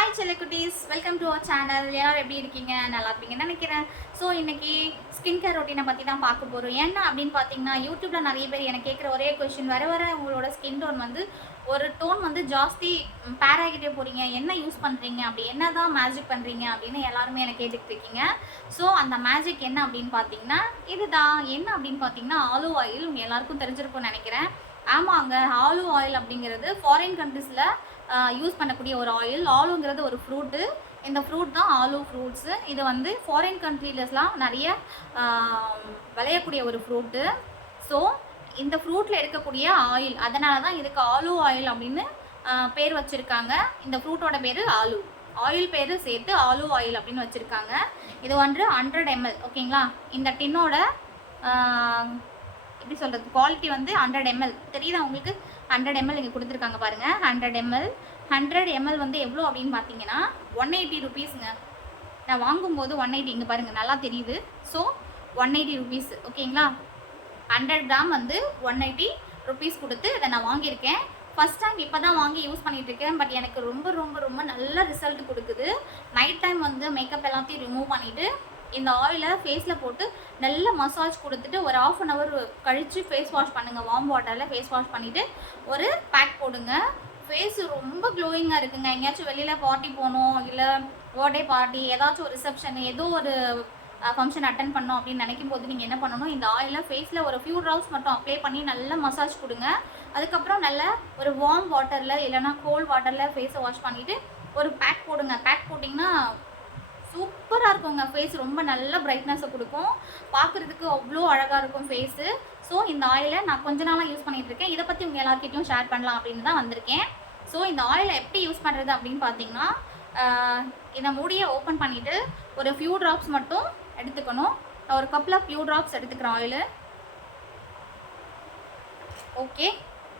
Hi செல்லக்குட்டீஸ் welcome to our channel எல்லோரும் எப்படி இருக்கீங்க? நல்லா இருப்பீங்கன்னு நினைக்கிறேன். ஸோ இன்னைக்கு ஸ்கின் கேர் ரொட்டீனை பற்றி தான் பார்க்க போகிறோம் என்ன அப்படின்னு பார்த்தீங்கன்னா யூடியூப்பில் நிறைய பேர் எனக்கு கேட்குற ஒரே கொஷின் வர வர உங்களோட ஸ்கின் டோன் வந்து ஒரு டோன் வந்து ஜாஸ்தி பேர் ஆகிட்டே போகிறீங்க என்ன யூஸ் பண்ணுறீங்க அப்படி என்ன தான் மேஜிக் பண்ணுறீங்க அப்படின்னு எல்லாருமே எனக்கு கேட்டுக்கிட்டு இருக்கீங்க. ஸோ அந்த மேஜிக் என்ன அப்படின்னு பார்த்தீங்கன்னா இதுதான். என்ன அப்படின்னு பார்த்தீங்கன்னா ஆலோ ஆயில் உங்கள் எல்லாருக்கும் தெரிஞ்சிருக்கும்னு நினைக்கிறேன். ஆமாங்க ஆலோ ஆயில் அப்படிங்கிறது ஃபாரின் கண்ட்ரீஸில் யூஸ் பண்ணக்கூடிய ஒரு ஆயில் ஆலுங்கிறது ஒரு ஃப்ரூட்டு இந்த ஃப்ரூட் தான் ஆலு ஃப்ரூட்ஸு இது வந்து ஃபாரின் கண்ட்ரிலஸ்லாம் நிறைய விளையக்கூடிய ஒரு ஃப்ரூட்டு ஸோ இந்த ஃப்ரூட்டில் இருக்கக்கூடிய ஆயில் அதனால தான் இதுக்கு ஆலு ஆயில் அப்படின்னு பேர் வச்சுருக்காங்க. இந்த ஃப்ரூட்டோட பேர் ஆலு. ஆயில் பேர் சேர்த்து ஆலு ஆயில் அப்படின்னு வச்சுருக்காங்க. இது வந்து ஹண்ட்ரட் எம்எல் ஓகேங்களா இந்த டின்னோட எப்படி சொல்கிறது குவாலிட்டி வந்து ஹண்ட்ரட் எம்எல் தெரியுதா உங்களுக்கு? ஹண்ட்ரட் எம்எல் இங்கே கொடுத்துருக்காங்க பாருங்கள் ஹண்ட்ரட் எம்எல் ஹண்ட்ரட் எம்எல் வந்து எவ்வளோ அப்படின்னு பார்த்தீங்கன்னா ஒன் எயிட்டி ருபீஸுங்க நான் வாங்கும்போது ஒன் எயிட்டி இங்கே பாருங்கள் நல்லா தெரியுது. ஸோ ஒன் எயிட்டி ருபீஸ் ஓகேங்களா ஹண்ட்ரட் கிராம் வந்து ஒன் எயிட்டி ருபீஸ் கொடுத்து இதை நான் வாங்கியிருக்கேன். ஃபஸ்ட் டைம் இப்போ தான் வாங்கி யூஸ் பண்ணிகிட்டு இருக்கேன் பட் எனக்கு ரொம்ப ரொம்ப ரொம்ப நல்ல ரிசல்ட் கொடுக்குது. நைட் டைம் வந்து மேக்கப் எல்லாத்தையும் ரிமூவ் பண்ணிவிட்டு இந்த ஆயிலை ஃபேஸில் போட்டு நல்ல மசாஜ் கொடுத்துட்டு ஒரு ஆஃப் அன் ஹவர் கழித்து ஃபேஸ் வாஷ் பண்ணுங்கள் வார்ம் வாட்டரில் ஃபேஸ் வாஷ் பண்ணிவிட்டு ஒரு பேக் போடுங்க. ஃபேஸ் ரொம்ப க்ளோயிங்காக இருக்குங்க. எங்கேயாச்சும் வெளியில் பார்ட்டி போகணும் இல்லை பர்த்டே பார்ட்டி ஏதாச்சும் ஒரு ரிசப்ஷன் ஏதோ ஒரு ஃபங்க்ஷன் அட்டன் பண்ணோம் அப்படின்னு நினைக்கும் போது நீங்கள் என்ன பண்ணணும்? இந்த ஆயிலை ஃபேஸில் ஒரு ஃபியூ ட்ராப்ஸ் மட்டும் அப்ளை பண்ணி நல்லா மசாஜ் கொடுங்க. அதுக்கப்புறம் நல்லா ஒரு வார்ம் வாட்டரில் இல்லைன்னா கோல்ட் வாட்டரில் ஃபேஸை வாஷ் பண்ணிவிட்டு ஒரு பேக் போடுங்க. பேக் போட்டிங்கன்னா சூப்பராக இருக்குங்க ஃபேஸ் ரொம்ப நல்ல பிரைட்னஸை கொடுக்கும். பார்க்குறதுக்கு அவ்வளோ அழகாக இருக்கும் ஃபேஸு ஸோ இந்த ஆயிலை நான் கொஞ்ச நாளாக யூஸ் பண்ணிகிட்டு இருக்கேன். இதை பற்றி உங்கள் எல்லாருக்கிட்டையும் ஷேர் பண்ணலாம் அப்படின்னு தான் வந்திருக்கேன். ஸோ இந்த ஆயிலை எப்படி யூஸ் பண்ணுறது அப்படின்னு பார்த்தீங்கன்னா இதை மூடியை ஓப்பன் பண்ணிவிட்டு ஒரு ஃபியூ ட்ராப்ஸ் மட்டும் எடுத்துக்கணும். நான் ஒரு கப்பில் ஃபியூ ட்ராப்ஸ் எடுத்துக்கிறேன் ஆயிலு ஓகே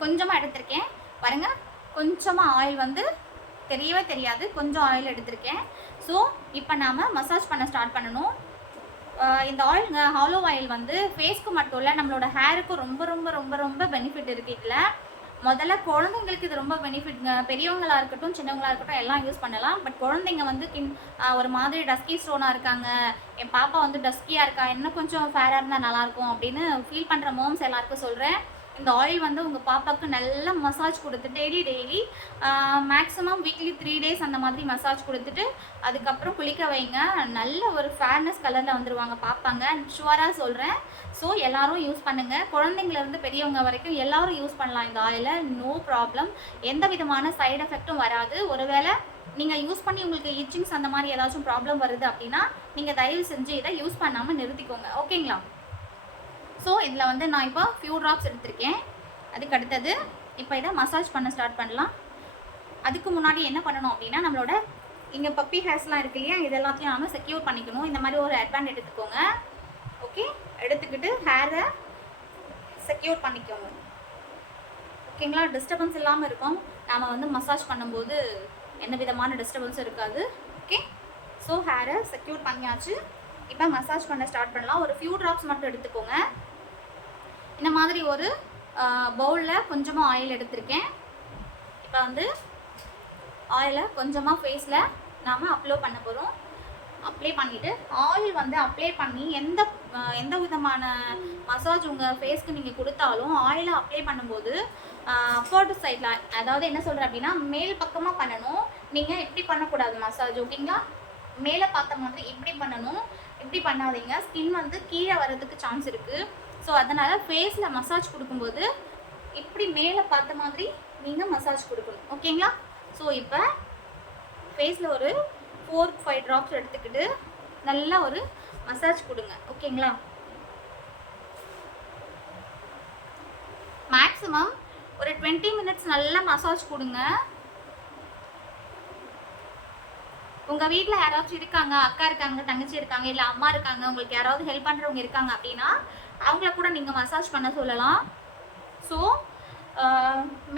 கொஞ்சமாக எடுத்திருக்கேன். பாருங்கள் கொஞ்சமாக ஆயில் வந்து தெரியவே தெரியாது. கொஞ்சம் ஆயில் எடுத்திருக்கேன். ஸோ இப்போ நாம் மசாஜ் பண்ண ஸ்டார்ட் பண்ணணும். இந்த ஆயில் ஹாலோ ஆயில் வந்து ஃபேஸ்க்கு மட்டும் இல்லை நம்மளோட ஹேருக்கும் ரொம்ப ரொம்ப ரொம்ப ரொம்ப பெனிஃபிட் இருக்குது இதில். முதல்ல குழந்தைங்களுக்கு இது ரொம்ப பெனிஃபிட் பெரியவங்களாக இருக்கட்டும் சின்னவங்களாக இருக்கட்டும் எல்லாம் யூஸ் பண்ணலாம். பட் குழந்தைங்க வந்து கின் ஒரு மாதிரி டஸ்கி ஸ்டோனாக இருக்காங்க. என் பாப்பா வந்து டஸ்கியாக இருக்கா? இன்னும் கொஞ்சம் ஃபேராக இருந்தால் நல்லாயிருக்கும் அப்படின்னு ஃபீல் பண்ணுற மோம்ஸ் எல்லாருக்கும் சொல்கிறேன் இந்த ஆயில் வந்து உங்கள் பாப்பாவுக்கு நல்லா மசாஜ் கொடுத்து daily daily maximum weekly three days அந்த மாதிரி மசாஜ் கொடுத்துட்டு அதுக்கப்புறம் குளிக்க வைங்க. நல்ல ஒரு ஃபேர்னஸ் கலரில் வந்துடுவாங்க பார்ப்பாங்க ஷுவராக சொல்கிறேன் ஸோ எல்லோரும் யூஸ் பண்ணுங்கள் குழந்தைங்கலேருந்து பெரியவங்க வரைக்கும் எல்லாரும் யூஸ் பண்ணலாம் இந்த ஆயிலை நோ ப்ராப்ளம் எந்த விதமான சைடு எஃபெக்ட்டும் வராது. ஒருவேளை நீங்கள் யூஸ் பண்ணி உங்களுக்கு இச்சிங்ஸ் அந்த மாதிரி ஏதாச்சும் ப்ராப்ளம் வருது அப்படின்னா நீங்கள் தயவு செஞ்சு இதை யூஸ் பண்ணாமல் நிறுத்திக்கோங்க. ஓகேங்களா ஸோ இதில் வந்து நான் இப்போ ஃபியூ ட்ராப்ஸ் எடுத்திருக்கேன். அதுக்கு அடுத்தது இப்போ இதை மசாஜ் பண்ண ஸ்டார்ட் பண்ணலாம். அதுக்கு முன்னாடி என்ன பண்ணணும் அப்படின்னா நம்மளோட இங்கே பப்பி ஹேர்ஸ்லாம் இருக்கு இல்லையா இது எல்லாத்தையும் நாம செக்யூர் பண்ணிக்கணும். இந்த மாதிரி ஒரு ஹெட்பேண்ட் எடுத்துக்கோங்க. ஓகே எடுத்துக்கிட்டு ஹேரை செக்யூர் பண்ணிக்கோங்க. ஓகேங்களா டிஸ்டர்பன்ஸ் இல்லாமல் இருக்கும். நாம் வந்து மசாஜ் பண்ணும்போது எந்த விதமான டிஸ்டர்பன்ஸும் இருக்காது. ஓகே ஸோ ஹேரை செக்யூர் பண்ணியாச்சு. இப்போ மசாஜ் பண்ண ஸ்டார்ட் பண்ணலாம். ஒரு ஃபியூ ட்ராப்ஸ் மட்டும் எடுத்துக்கோங்க. இந்த மாதிரி ஒரு பவுலில் கொஞ்சமாக ஆயில் எடுத்திருக்கேன். இப்போ வந்து ஆயிலை கொஞ்சமாக ஃபேஸில் நாம் அப்ளை பண்ண போகிறோம் அப்ளை பண்ணிவிட்டு ஆயில் வந்து அப்ளை பண்ணி எந்த எந்த விதமான மசாஜ் உங்கள் ஃபேஸ்க்கு நீங்கள் கொடுத்தாலும் ஆயிலை அப்ளை பண்ணும்போது அப்போர்டு சைடில் அதாவது என்ன சொல்கிறேன் அப்படின்னா மேல் பக்கமாக பண்ணணும். நீங்கள் இப்படி பண்ணக்கூடாது மசாஜ் ஓகேங்களா மேலே பார்த்த மாதிரி இப்படி பண்ணணும். இப்படி பண்ணாதீங்க. ஸ்கின் வந்து கீழே வர்றதுக்கு சான்ஸ் இருக்குது ஸோ அதனால் ஃபேஸில் மசாஜ் கொடுக்கும்போது இப்படி மேலே பார்த்த மாதிரி நீங்கள் மசாஜ் கொடுக்கணும். ஓகேங்களா ஸோ இப்போ ஃபேஸில் ஒரு ஃபோர் ஃபைவ் ட்ராப்ஸ் எடுத்துக்கிட்டு நல்லா ஒரு மசாஜ் கொடுங்க. ஓகேங்களா மேக்ஸிமம் ஒரு டுவெண்ட்டி மினிட்ஸ் நல்லா மசாஜ் கொடுங்க. உங்கள் வீட்டில் யாராச்சும் இருக்காங்க அக்கா இருக்காங்க தங்கச்சி இருக்காங்க இல்லை அம்மா இருக்காங்க உங்களுக்கு யாராவது ஹெல்ப் பண்ணுறவங்க இருக்காங்க அப்படின்னா அவங்கள கூட நீங்கள் மசாஜ் பண்ண சொல்லலாம். ஸோ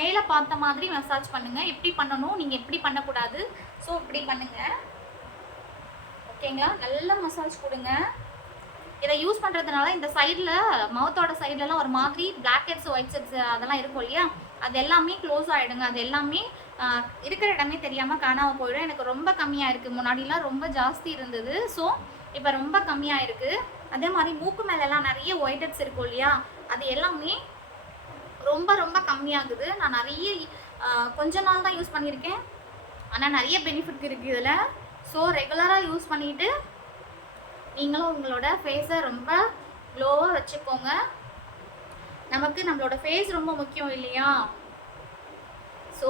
மேலே பார்த்த மாதிரி மசாஜ் பண்ணுங்கள் எப்படி பண்ணணும்? நீங்கள் எப்படி பண்ணக்கூடாது. ஸோ இப்படி பண்ணுங்கள் ஓகேங்களா நல்ல மசாஜ் கொடுங்க. இதை யூஸ் பண்ணுறதுனால இந்த சைடில் மவுத்தோட சைட்லலாம் ஒரு மாதிரி பிளாக் ஹெட்ஸ் ஒயிட் ஹெட்ஸ் அதெல்லாம் இருக்கும் இல்லையா? அது எல்லாமே க்ளோஸ் ஆகிடுங்க அது எல்லாமே இருக்கிற இடமே தெரியாமல் காணாமல் போயிடும். எனக்கு ரொம்ப கம்மியாக இருக்குது முன்னாடிலாம் ரொம்ப ஜாஸ்தி இருந்தது. ஸோ இப்போ ரொம்ப கம்மியாக இருக்குது அதே மாதிரி மூக்கு மேலெல்லாம் நிறைய ஒயிட் இருக்கும் இல்லையா? அது எல்லாமே ரொம்ப ரொம்ப கம்மியாகுது. நான் நிறைய கொஞ்ச நாள் தான் யூஸ் பண்ணியிருக்கேன். ஆனால் நிறைய பெனிஃபிட் இருக்குது இதில். ஸோ ரெகுலராக யூஸ் பண்ணிவிட்டு நீங்களும் உங்களோட ஃபேஸை ரொம்ப க்ளோவாக வச்சுக்கோங்க. நமக்கு நம்மளோட ஃபேஸ் ரொம்ப முக்கியம் இல்லையா? ஸோ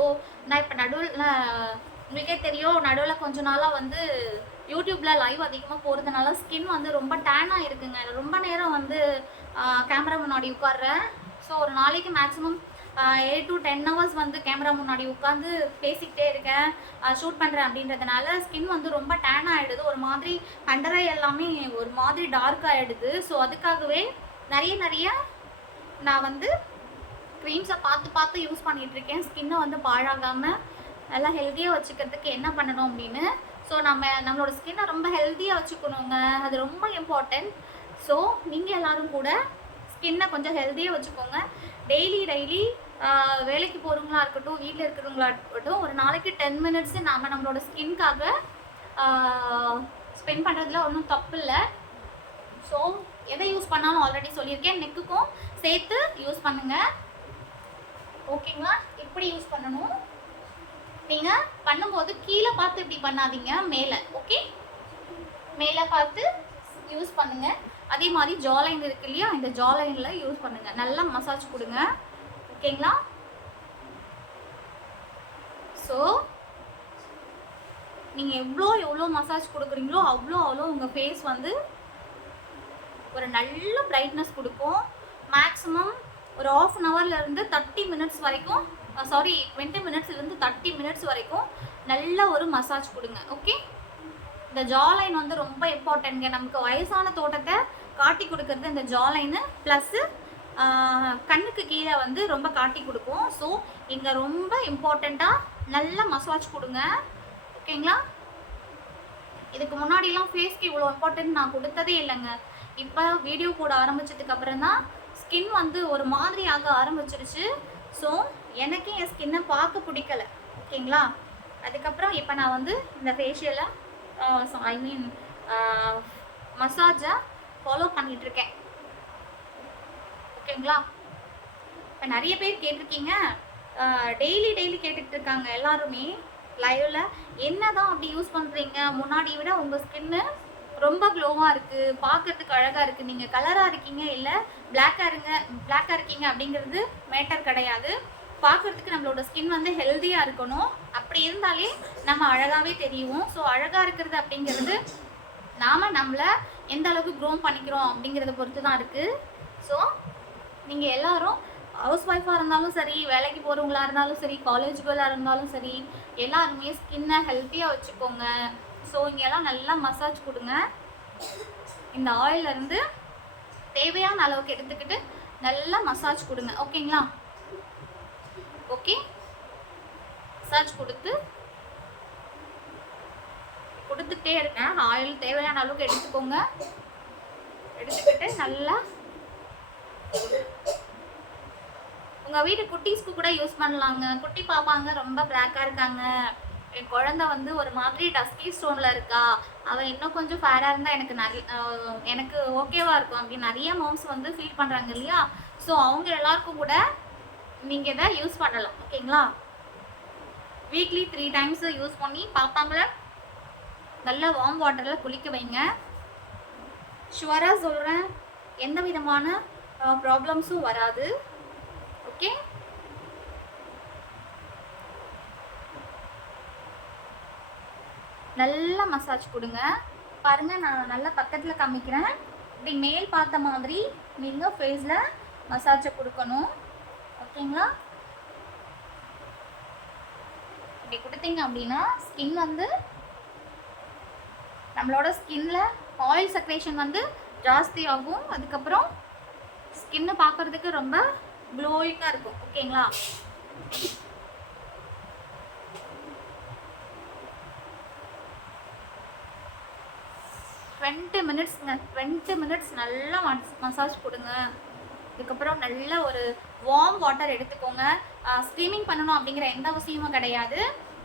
நான் இப்போ நடுவில் உங்களுக்கே தெரியும் நடுவில் கொஞ்ச நாளாக வந்து யூடியூப்பில் லைவ் அதிகமாக போகிறதுனால ஸ்கின் வந்து ரொம்ப டேனாக இருக்குங்க ரொம்ப நேரம் வந்து கேமரா முன்னாடி உட்காடுறேன் ஸோ ஒரு நாளைக்கு maximum eight to ten hours வந்து கேமரா முன்னாடி உட்காந்து பேசிக்கிட்டே இருக்கேன். ஷூட் பண்ணுறேன் அப்படின்றதுனால ஸ்கின் வந்து ரொம்ப டேன் ஆகிடுது ஒரு மாதிரி கண்டரை எல்லாமே ஒரு மாதிரி டார்க் ஆகிடுது ஸோ அதுக்காகவே நிறைய நிறைய நான் வந்து க்ரீம்ஸை பார்த்து பார்த்து யூஸ் பண்ணிகிட்ருக்கேன் ஸ்கின்னை வந்து பாழாகாமல் நல்லா ஹெல்த்தியாக வச்சுக்கிறதுக்கு என்ன பண்ணணும் அப்படின்னு ஸோ நம்ம நம்மளோட ஸ்கின்னை ரொம்ப ஹெல்த்தியாக வச்சுக்கணுங்க. அது ரொம்ப இம்பார்ட்டன்ட் ஸோ நீங்கள் எல்லோரும் கூட ஸ்கின்னை கொஞ்சம் ஹெல்த்தியாக வச்சுக்கோங்க. டெய்லி டெய்லி வேலைக்கு போகிறவங்களா இருக்கட்டும் வீட்டில் இருக்கிறவங்களா இருக்கட்டும் ஒரு நாளைக்கு டென் மினிட்ஸ் நாம் நம்மளோட ஸ்கின்காக ஸ்பெண்ட் பண்ணுறதுல ஒன்றும் தப்பு இல்லை. ஸோ எதை யூஸ் பண்ணாலும் ஆல்ரெடி சொல்லியிருக்கேன். நெக்குக்கும் சேர்த்து யூஸ் பண்ணுங்கள் ஓகேங்களா இப்படி யூஸ் பண்ணணும். நீங்கள் பண்ணும்போது கீழே பார்த்து இப்படி பண்ணாதீங்க மேலே ஓகே மேலே பார்த்து யூஸ் பண்ணுங்க. அதே மாதிரி ஜாலைன் இருக்கு இல்லையா இந்த ஜாலைனில் யூஸ் பண்ணுங்க. நல்லா மசாஜ் கொடுங்க. ஓகேங்களா ஸோ நீங்கள் எவ்வளோ எவ்வளோ மசாஜ் கொடுக்குறீங்களோ அவ்வளோ அவ்வளோ உங்கள் ஃபேஸ் வந்து ஒரு நல்ல பிரைட்னஸ் கொடுக்கும். மேக்ஸிமம் ஒரு ஆஃப் அன் ஹவர்லேருந்து தேர்ட்டி மினிட்ஸ் வரைக்கும் சாரி டுவெண்ட்டி மினிட்ஸ்லேருந்து தேர்ட்டி மினிட்ஸ் வரைக்கும் நல்ல ஒரு மசாஜ் கொடுங்க ஓகே இந்த ஜாலைன் வந்து ரொம்ப இம்பார்ட்டன்ட்ங்க நமக்கு வயசான தோட்டத்தை காட்டி கொடுக்கறது இந்த ஜாலைனு ப்ளஸ்ஸு கண்ணுக்கு கீழே வந்து ரொம்ப காட்டி கொடுக்கும். ஸோ இங்கே ரொம்ப இம்பார்ட்டண்ட்டாக நல்ல மசாஜ் கொடுங்க ஓகேங்களா இதுக்கு முன்னாடிலாம் ஃபேஸ்க்கு இவ்வளோ இம்பார்ட்டன்ட் நான் கொடுத்ததே இல்லைங்க. இப்போ வீடியோ போட ஆரம்பிச்சதுக்கப்புறம் தான் ஸ்கின் வந்து ஒரு மாதிரி ஆக ஆரம்பிச்சிருச்சு. ஸோ எனக்கே என் ஸ்கின்னை பார்க்க பிடிக்கல. ஓகேங்களா? அதுக்கப்புறம் இப்போ நான் வந்து இந்த ஃபேஷியலை ஐ மீன் மசாஜை ஃபாலோ பண்ணிட்டு இருக்கேன் ஓகேங்களா? இப்போ நிறைய பேர் கேட்டிருக்கீங்க. டெய்லி டெய்லி கேட்டுட்டு இருக்காங்க எல்லாருமே. லைவ்ல என்னதான் அப்படி யூஸ் பண்ணுறீங்க முன்னாடி விட உங்கள் ஸ்கின்னு ரொம்ப க்ளோவாக இருக்குது பார்க்கறதுக்கு அழகாக இருக்குது நீங்கள் கலராக இருக்கீங்க இல்லை பிளாக்காக இருங்க பிளாக்காக இருக்கீங்க அப்படிங்கிறது மேட்டர் கிடையாது. பார்க்கறதுக்கு நம்மளோட ஸ்கின் வந்து ஹெல்த்தியாக இருக்கணும். அப்படி இருந்தாலே நம்ம அழகாகவே தெரியும். ஸோ அழகாக இருக்கிறது அப்படிங்கிறது நாம் நம்மளை எந்த அளவுக்கு க்ரோம் பண்ணிக்கிறோம் அப்படிங்கிறத பொறுத்து தான் இருக்குது ஸோ நீங்கள் எல்லாரும் ஹவுஸ் ஒய்ஃபாக இருந்தாலும் சரி வேலைக்கு போகிறவங்களா இருந்தாலும் சரி காலேஜ் கோலாக இருந்தாலும் சரி எல்லாருமே ஸ்கின்னை ஹெல்த்தியாக வச்சுக்கோங்க. ஸோ இங்கெல்லாம் நல்லா மசாஜ் கொடுங்க. இந்த oil தேவையான அளவுக்கு எடுத்துக்கிட்டு நல்லா மசாஜ் கொடுங்க. ஓகேங்களா ஓகே சர்ச் கொடுத்து கொடுத்துட்டே இருக்கேன். ஆயில் தேவையான அளவுக்கு எடுத்துக்கோங்க. எடுத்துக்கிட்டு நல்லா உங்கள் வீட்டு குட்டீஸ்க்கு கூட யூஸ் பண்ணலாங்க. குட்டி பாப்பாங்க ரொம்ப பிளாக்காக இருக்காங்க. என் குழந்தை வந்து ஒரு மாதிரி டஸ்கி ஸ்டோனில் இருக்கா. அவள் இன்னும் கொஞ்சம் ஃபேராக இருந்தால் எனக்கு நிறைய எனக்கு ஓகேவாக இருக்கும். அப்படின்னு நிறைய மோம்ஸ் வந்து ஃபீல் பண்ணுறாங்க இல்லையா? ஸோ அவங்க எல்லாருக்கும் கூட நீங்கள் இதை யூஸ் பண்ணலாம் ஓகேங்களா? வீக்லி த்ரீ டைம்ஸ் யூஸ் பண்ணி பாப்பாங்கள நல்ல வார்ம் வாட்டரில் குளிக்க வைங்க. ஷுவராக சொல்கிறேன் எந்த விதமான ப்ராப்ளம்ஸும் வராது. ஓகே? நல்லா மசாஜ் கொடுங்க. பாருங்கள் நான் நல்லா பக்கத்தில் காமிக்கிறேன். இப்படி மேல் பார்த்த மாதிரி நீங்கள் ஃபேஸில் மசாஜை கொடுக்கணும். ஓகேங்களா இப்படி கொடுத்தீங்க அப்படின்னா ஸ்கின் வந்து நம்மளோட ஸ்கின்ல ஆயில் செக்ரேஷன் வந்து ஜாஸ்தி ஆகும். அதுக்கப்புறம் ஸ்கின்னு பார்க்கறதுக்கு ரொம்ப க்ளோயிங்காக இருக்கும். ஓகேங்களா டுவெண்ட்டி மினிட்ஸ்ங்க டுவெண்ட்டி மினிட்ஸ் நல்லா மசாஜ் கொடுங்க. இதுக்கப்புறம் நல்ல ஒரு வார்ம் வாட்டர் எடுத்துக்கோங்க. ஸ்ட்ரீமிங் பண்ணணும் அப்படிங்கிற எந்த அவசியமும் கிடையாது.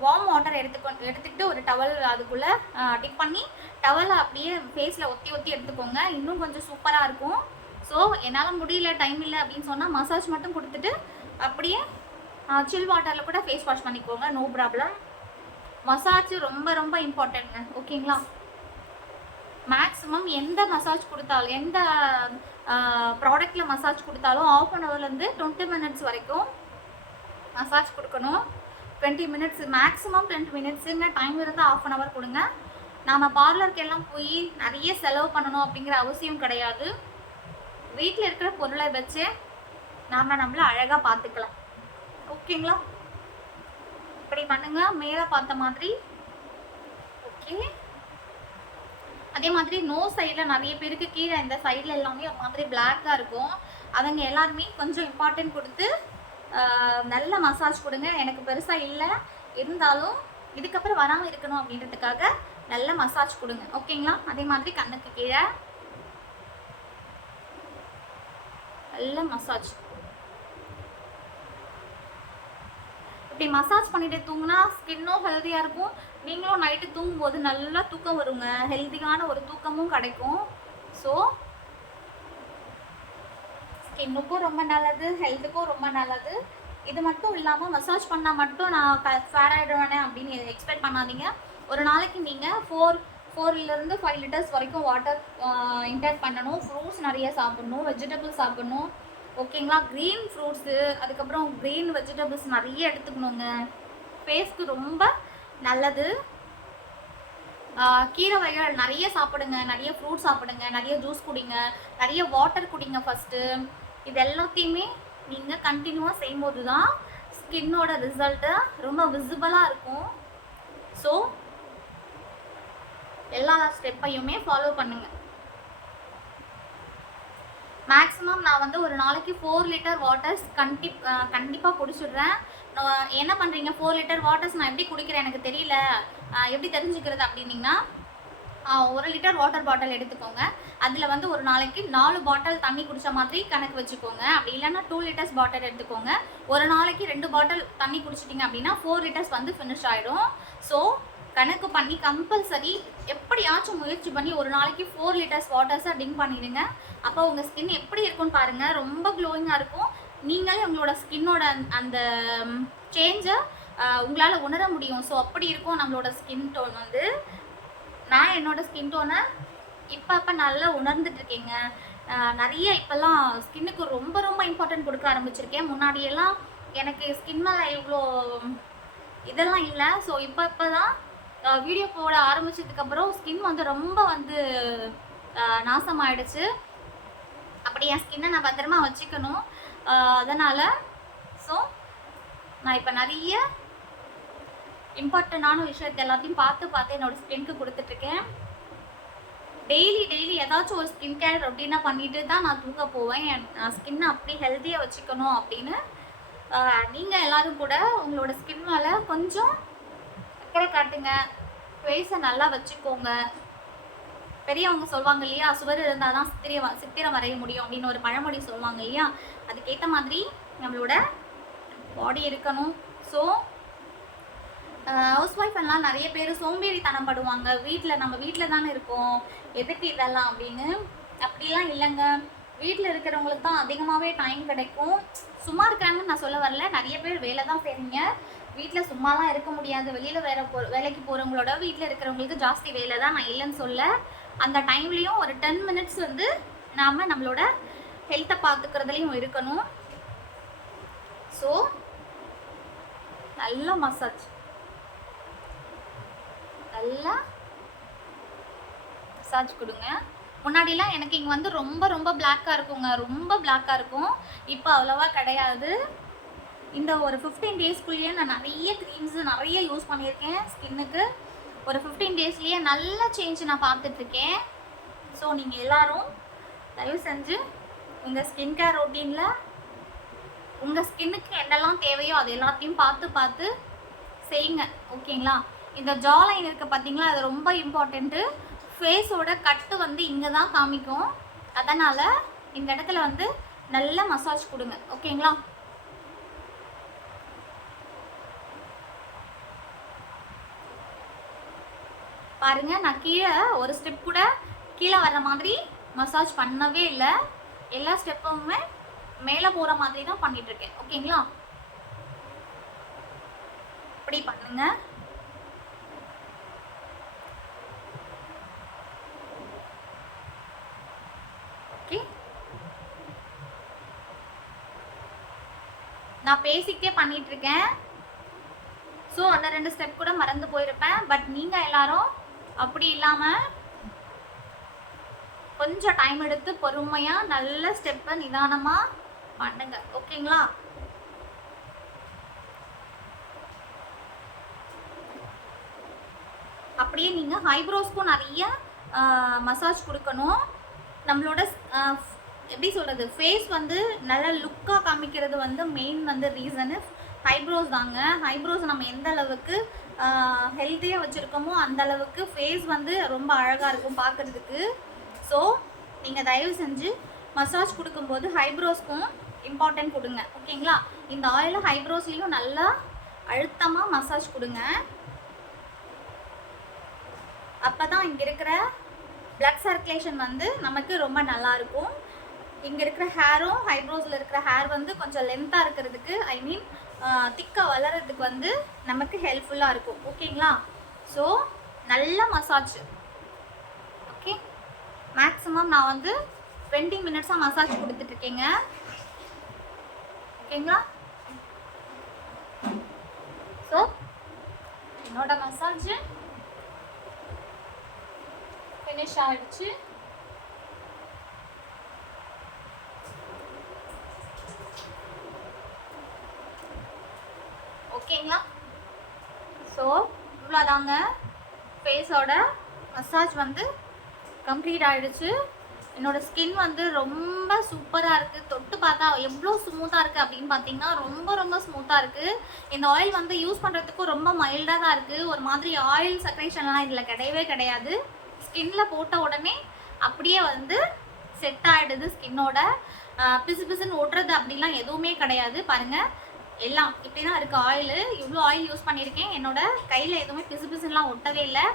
வார்ம் வாட்டர் எடுத்துக்கோ எடுத்துக்கிட்டு ஒரு டவல் அதுக்குள்ளே டிப் பண்ணி டவலை அப்படியே ஃபேஸில் ஒத்தி ஒத்தி எடுத்துக்கோங்க. இன்னும் கொஞ்சம் சூப்பராக இருக்கும். ஸோ என்னால் முடியல டைம் இல்லை அப்படின்னு சொன்னால் மசாஜ் மட்டும் கொடுத்துட்டு அப்படியே சில் வாட்டரில் கூட ஃபேஸ் வாஷ் பண்ணிக்கோங்க. நோ ப்ராப்ளம் மசாஜ் ரொம்ப ரொம்ப இம்பார்ட்டன்ட்ங்க ஓகேங்களா மேக்ஸிமம் எந்த மசாஜ் கொடுத்தாலும் எந்த ப்ராடக்டில் மசாஜ் கொடுத்தாலும் ஆஃப் அன் ஹவர்லேருந்து டுவெண்ட்டி மினிட்ஸ் வரைக்கும் மசாஜ் கொடுக்கணும். டுவெண்ட்டி மினிட்ஸ் மேக்ஸிமம் டுவெண்ட்டி மினிட்ஸுங்க டைம் இருந்தால் ஆஃப் அன் ஹவர் கொடுங்க. நாம் பார்லருக்கு எல்லாம் போய் நிறைய செலவு பண்ணணும் அப்படிங்கிற அவசியம் கிடையாது. வீட்டில் இருக்கிற பொருளை வச்சு நாம் நம்மளை அழகாக பார்த்துக்கலாம். ஓகேங்களா இப்படி பண்ணுங்க மேலே பார்த்த மாதிரி. ஓகே அதே மாதிரி நோ சைடில் நிறைய பேருக்கு கீழே இந்த சைடில் எல்லாமே ஒரு மாதிரி பிளாக்காக இருக்கும். அவங்க எல்லாருமே கொஞ்சம் இம்பார்ட்டன்ட் கொடுத்து நல்ல மசாஜ் கொடுங்க. எனக்கு பெருசாக இல்லை. இருந்தாலும் இதுக்கப்புறம் வராமல் இருக்கணும் அப்படின்றதுக்காக நல்ல மசாஜ் கொடுங்க. ஓகேங்களா அதே மாதிரி கண்ணுக்கு கீழே. நல்ல மசாஜ் இப்படி மசாஜ் பண்ணிட்டு தூங்கினா ஸ்கின்னும் ஹெல்த்தியாக இருக்கும். நீங்களும் நைட்டு தூங்கும்போது நல்லா தூக்கம் வருங்க. ஹெல்த்தியான ஒரு தூக்கமும் கிடைக்கும். ஸோ ஸ்கின்னுக்கும் ரொம்ப நல்லது ஹெல்த்துக்கும் ரொம்ப நல்லது. இது மட்டும் இல்லாமல் மசாஜ் பண்ணால் மட்டும் நான் ஃபேர் ஆகிடுவேனே அப்படின்னு எக்ஸ்பெக்ட் பண்ணாதீங்க. ஒரு நாளைக்கு நீங்கள் ஃபோர் ஃபோர்லேருந்து ஃபைவ் லிட்டர்ஸ் வரைக்கும் வாட்டர் இன்டேக் பண்ணணும். ஃப்ரூட்ஸ் நிறைய சாப்பிட்ணும் வெஜிடபிள்ஸ் சாப்பிட்ணும். ஓகேங்களா? க்ரீன் ஃப்ரூட்ஸு அதுக்கப்புறம் க்ரீன் வெஜிடபிள்ஸ் நிறைய எடுத்துக்கணுங்க. ஃபேஸ்க்கு ரொம்ப நல்லது. கீரை வகைகள் நிறைய சாப்பிடுங்க. நிறைய ஃப்ரூட் சாப்பிடுங்க. நிறைய ஜூஸ் குடிங்க. நிறைய வாட்டர் குடிங்க ஃபஸ்ட்டு இது எல்லாத்தையுமே நீங்கள் கண்டினியூவாக செய்யும்போது தான் ஸ்கின்னோட ரிசல்ட்டு ரொம்ப விசிபிளாக இருக்கும். ஸோ எல்லா ஸ்டெப்பையுமே ஃபாலோ பண்ணுங்கள் மேக்ஸிமம் நான் வந்து ஒரு நாளைக்கு ஃபோர் லிட்டர் வாட்டர்ஸ் கண்டிப் கண்டிப்பாக குடிச்சிடுறேன். என்ன பண்ணுறீங்க ஃபோர் லிட்டர் வாட்டர்ஸ் நான் எப்படி குடிக்கிறேன்? எனக்கு தெரியல. எப்படி தெரிஞ்சுக்கிறது அப்படின்னீங்கன்னா ஒரு லிட்டர் வாட்டர் பாட்டில் எடுத்துக்கோங்க. அதில் வந்து ஒரு நாளைக்கு நாலு பாட்டில் தண்ணி குடித்த மாதிரி கணக்கு வச்சுக்கோங்க. அப்படி இல்லைன்னா டூ லிட்டர்ஸ் பாட்டில் எடுத்துக்கோங்க. ஒரு நாளைக்கு ரெண்டு பாட்டில் தண்ணி குடிச்சிட்டிங்க அப்படின்னா ஃபோர் லிட்டர்ஸ் வந்து ஃபினிஷ் ஆகிடும் ஸோ கணக்கு பண்ணி கம்பல்சரி எப்படியாச்சும் முயற்சி பண்ணி ஒரு நாளைக்கு ஃபோர் லிட்டர்ஸ் வாட்டர்ஸை ட்ரிங்க் பண்ணிடுங்க. அப்போ உங்கள் ஸ்கின் எப்படி இருக்கும்னு பாருங்கள் ரொம்ப க்ளோயிங்காக இருக்கும். நீங்களே உங்களோட ஸ்கின்னோட அந்த சேஞ்சை உங்களால் உணர முடியும். ஸோ அப்படி இருக்கும் நம்மளோட ஸ்கின் டோன் வந்து. நான் என்னோட ஸ்கின் டோனை இப்போ இப்போ நல்லா உணர்ந்துட்டு இருக்கேங்க. நிறைய இப்போல்லாம் ஸ்கின்னுக்கு ரொம்ப ரொம்ப இம்பார்ட்டன்ட் கொடுக்க ஆரம்பிச்சிருக்கேன். முன்னாடியெல்லாம் எனக்கு ஸ்கின் மேலே இவ்வளோ இதெல்லாம் இல்லை. ஸோ இப்போ இப்போ தான் வீடியோ போட ஆரம்பிச்சதுக்கப்புறம் ஸ்கின் வந்து ரொம்ப வந்து நாசமாயிடுச்சு. அப்படி என் ஸ்கின்னை நான் பத்திரமா வச்சுக்கணும். அதனால் ஸோ நான் இப்போ நிறைய இம்பார்ட்டண்டான விஷயத்தை எல்லாத்தையும் பார்த்து பார்த்து என்னோட ஸ்கின்க்கு கொடுத்துட்ருக்கேன். டெய்லி டெய்லி ஏதாச்சும் ஒரு ஸ்கின் கேர் ரொட்டீனாக பண்ணிட்டு தான் நான் தூங்க போவேன். என் ஸ்கின்னை அப்படி ஹெல்த்தியாக வச்சுக்கணும் அப்படின்னு நீங்கள் எல்லோரும் கூட உங்களோட ஸ்கின் மேலே கொஞ்சம் அக்கறை காட்டுங்க. ஃபேஸை நல்லா வச்சுக்கோங்க. பெரியவங்க சொல்லுவாங்க இல்லையா சுவர் இருந்தால் தான் சித்திரை வ- சித்திரம் வரைய முடியும் அப்படின்னு ஒரு பழமொழி சொல்லுவாங்க இல்லையா? அதுக்கேற்ற மாதிரி நம்மளோட பாடி இருக்கணும். ஸோ ஹவுஸ் ஒய்ஃப் எல்லாம் நிறைய பேர் சோம்பேறித்தனம் படுவாங்க வீட்டில் நம்ம வீட்டில் தானே இருக்கோம். எதுக்கு இதெல்லாம் அப்படின்னு? அப்படிலாம் இல்லைங்க. வீட்டில் இருக்கிறவங்களுக்கு தான் அதிகமாகவே டைம் கிடைக்கும். சும்மா இருக்கிறாங்கன்னு நான் சொல்ல வரல. நிறைய பேர் வேலை தான் செய்றீங்க. வீட்டில் சும்மாலாம் இருக்க முடியாது. வெளியில் வேற போ வேலைக்கு போகிறவங்களோட வீட்டில் இருக்கிறவங்களுக்கு ஜாஸ்தி வேலை தான் நான் இல்லைன்னு சொல்ல. அந்த டைம்லேயும் ஒரு டென் மினிட்ஸ் வந்து நாம் நம்மளோட ஹெல்த்தை பார்த்துக்கிறதுலையும் இருக்கணும். ஸோ நல்ல மசாஜ் நல்லா மசாஜ் கொடுங்க. முன்னாடிலாம் எனக்கு இங்கே வந்து ரொம்ப ரொம்ப பிளாக்காக இருக்குங்க. ரொம்ப பிளாக்காக இருக்கும். இப்போ அவ்வளோவா கிடையாது. இந்த ஒரு ஃபிஃப்டீன் டேஸ்க்குள்ளேயே நான் நிறைய க்ரீம்ஸு நிறைய யூஸ் பண்ணியிருக்கேன் ஸ்கின்னுக்கு ஒரு ஃபிஃப்டீன் டேஸ்லேயே நல்ல சேஞ்ச் நான் பார்த்துட்ருக்கேன். ஸோ நீங்கள் எல்லோரும் தயவு செஞ்சு உங்கள் ஸ்கின் கேர் ரொட்டீனில் உங்கள் ஸ்கின்னுக்கு என்னெல்லாம் தேவையோ அது எல்லாத்தையும் பார்த்து பார்த்து செய்யுங்க. ஓகேங்களா? இந்த ஜா லைன் இருக்குது பார்த்தீங்களா அது ரொம்ப இம்பார்ட்டண்ட்டு ஃபேஸோட கட்டு வந்து இங்கே தான் காமிக்கும். அதனால் இந்த இடத்துல வந்து நல்ல மசாஜ் கொடுங்க. ஓகேங்களா? பாருங்க நான் கீழே ஒரு ஸ்டெப் கூட கீழே வர்ற மாதிரி மசாஜ் பண்ணவே இல்லை. எல்லா ஸ்டெப்புமே மேலே போகிற மாதிரி தான் பண்ணிட்டு இருக்கேன். ஓகேங்களா? இப்படி பண்ணுங்க. ஓகே. நான் பேசிக்கிட்டே பண்ணிட்டு இருக்கேன். ஸோ அந்த ரெண்டு ஸ்டெப் கூட மறந்து போயிருப்பேன். பட் நீங்கள் எல்லாரும் அப்படி இல்லாமல் கொஞ்சம் டைம் எடுத்து பொறுமையாக நல்ல ஸ்டெப்பை நிதானமாக பண்ணுங்க. ஓகேங்களா? அப்படியே நீங்கள் ஹைப்ரோஸ்க்கும் நிறைய மசாஜ் கொடுக்கணும். நம்மளோட எப்படி சொல்கிறது ஃபேஸ் வந்து நல்ல லுக்காக காமிக்கிறது வந்து மெயின் வந்து ரீசனு ஹைப்ரோஸ் தாங்க. ஹைப்ரோஸ் நம்ம எந்த அளவுக்கு ஹெல்த்தியாக வச்சுருக்கோமோ அந்த அளவுக்கு ஃபேஸ் வந்து ரொம்ப அழகாக இருக்கும் பார்க்குறதுக்கு ஸோ நீங்கள் தயவு செஞ்சு மசாஜ் கொடுக்கும்போது ஹைப்ரோஸ்க்கும் இம்பார்ட்டன்ட் கொடுங்க. ஓகேங்களா? இந்த ஆயிலை ஹைப்ரோஸ்லேயும் நல்லா அழுத்தமாக மசாஜ் கொடுங்க. அப்போ தான் இங்கே இருக்கிற பிளட் சர்க்குலேஷன் வந்து நமக்கு ரொம்ப நல்லா இருக்கும். இங்கே இருக்கிற ஹேரும் ஹைப்ரோஸில் இருக்கிற ஹேர் வந்து கொஞ்சம் லென்த்தாக இருக்கிறதுக்கு ஐ மீன் திக்காக வளர்கிறதுக்கு வந்து நமக்கு ஹெல்ப்ஃபுல்லாக இருக்கும். ஓகேங்களா ஸோ நல்ல மசாஜ் ஓகே மேக்ஸிமம் நான் வந்து டுவெண்ட்டி மினிட்ஸாக மசாஜ் கொடுத்துட்ருக்கேங்க. ஓகேங்களா ஸோ என்னோட மசாஜ் ஃபினிஷ் ஆகிடுச்சு ஓகேங்களா ஸோ இவ்வளோதாங்க ஃபேஸோட மசாஜ் வந்து கம்ப்ளீட் ஆகிடுச்சு என்னோடய ஸ்கின் வந்து ரொம்ப சூப்பராக இருக்குது தொட்டு பார்த்தா எவ்வளோ ஸ்மூத்தாக இருக்குது அப்படின்னு பார்த்தீங்கன்னா ரொம்ப ரொம்ப ஸ்மூத்தாக இருக்குது இந்த ஆயில் வந்து யூஸ் பண்ணுறதுக்கும் ரொம்ப மைல்டாக தான் இருக்குது ஒரு மாதிரி ஆயில் செக்ரேஷன்லாம் இதில் கிடையவே கிடையாது. ஸ்கின்ல போட்ட உடனே அப்படியே வந்து செட் ஆகிடுது ஸ்கின்னோட பிசு பிசுன்னு ஒட்டுறது அப்படிலாம் எதுவுமே கிடையாது. பாருங்கள் எல்லாம் இப்படி தான் இருக்குது ஆயில் இவ்வளோ ஆயில் யூஸ் பண்ணியிருக்கேன். என்னோட கையில் எதுவுமே பிசு பிசுலாம் ஒட்டவே இல்லை.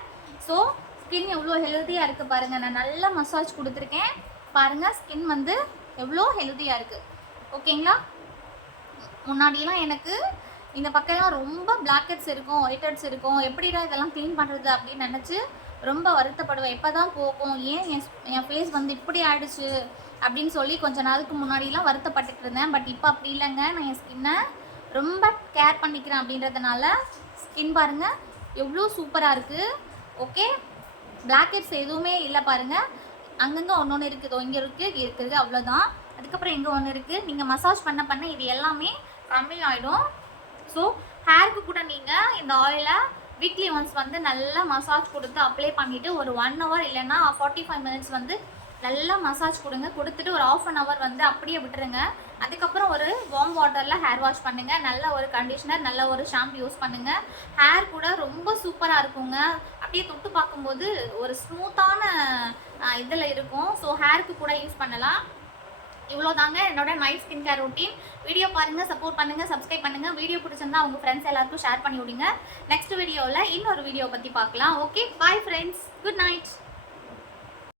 ஸோ ஸ்கின் எவ்வளோ ஹெல்த்தியாக இருக்குது பாருங்கள் நான் நல்ல மசாஜ் கொடுத்துருக்கேன். பாருங்கள் ஸ்கின் வந்து எவ்வளோ ஹெல்த்தியாக இருக்குது ஓகேங்களா முன்னாடியெல்லாம் எனக்கு இந்த பக்கம்லாம் ரொம்ப பிளாக்கெட்ஸ் இருக்கும் ஒயிட்டட்ஸ் இருக்கும். எப்படிடா இதெல்லாம் க்ளீன் பண்ணுறது அப்படின்னு நினச்சி ரொம்ப வருத்தப்படுவேன். எப்போ தான் போகும்? ஏன் என் என் ஃபேஸ் வந்து இப்படி ஆயிடுச்சு? அப்படின்னு சொல்லி கொஞ்ச நாளுக்கு முன்னாடிலாம் வருத்தப்பட்டுட்டு இருந்தேன். பட் இப்போ அப்படி இல்லைங்க. நான் என் ஸ்கின்னை ரொம்ப கேர் பண்ணிக்கிறேன் அப்படின்றதுனால ஸ்கின் பாருங்கள் எவ்வளோ சூப்பராக இருக்குது ஓகே பிளாக்கெட்ஸ் எதுவுமே இல்லை பாருங்கள் அங்கங்கே ஒன்று ஒன்று இருக்குது. இங்கே இருக்குது இருக்குது அவ்வளோதான் அதுக்கப்புறம் எங்கே ஒன்று இருக்குது நீங்கள் மசாஜ் பண்ண பண்ண இது எல்லாமே கம்மி ஆகிடும் ஸோ ஹேருக்கு கூட நீங்கள் இந்த ஆயிலை வீக்லி ஒன்ஸ் வந்து நல்லா மசாஜ் கொடுத்து அப்ளை பண்ணிவிட்டு ஒரு ஒன் ஹவர் இல்லைன்னா ஃபார்ட்டி ஃபைவ் மினிட்ஸ் வந்து நல்லா மசாஜ் கொடுங்க. கொடுத்துட்டு ஒரு ஆஃப் அன் ஹவர் வந்து அப்படியே விட்டுருங்க. அதுக்கப்புறம் ஒரு வார்ம் வாட்டரில் ஹேர் வாஷ் பண்ணுங்கள் நல்ல ஒரு கண்டிஷனர் நல்ல ஒரு ஷாம்பு யூஸ் பண்ணுங்கள் ஹேர் கூட ரொம்ப சூப்பராக இருக்குங்க. அப்படியே தொட்டு பார்க்கும்போது ஒரு ஸ்மூத்தான இதில் இருக்கும். ஸோ ஹேருக்கு கூட யூஸ் பண்ணலாம். இவ்வளோ தாங்க என்னோட night skin care routine video பாருங்கள் சப்போர்ட் பண்ணுங்கள் சப்ஸ்கிரைப் பண்ணுங்கள் வீடியோ பிடிச்சிருந்தா உங்கள் ஃப்ரெண்ட்ஸ் எல்லாருக்கும் ஷேர் பண்ணி விடுங்க. நெக்ஸ்ட் வீடியோவில் இன்னொரு வீடியோ பற்றி பார்க்கலாம். Okay bye friends good night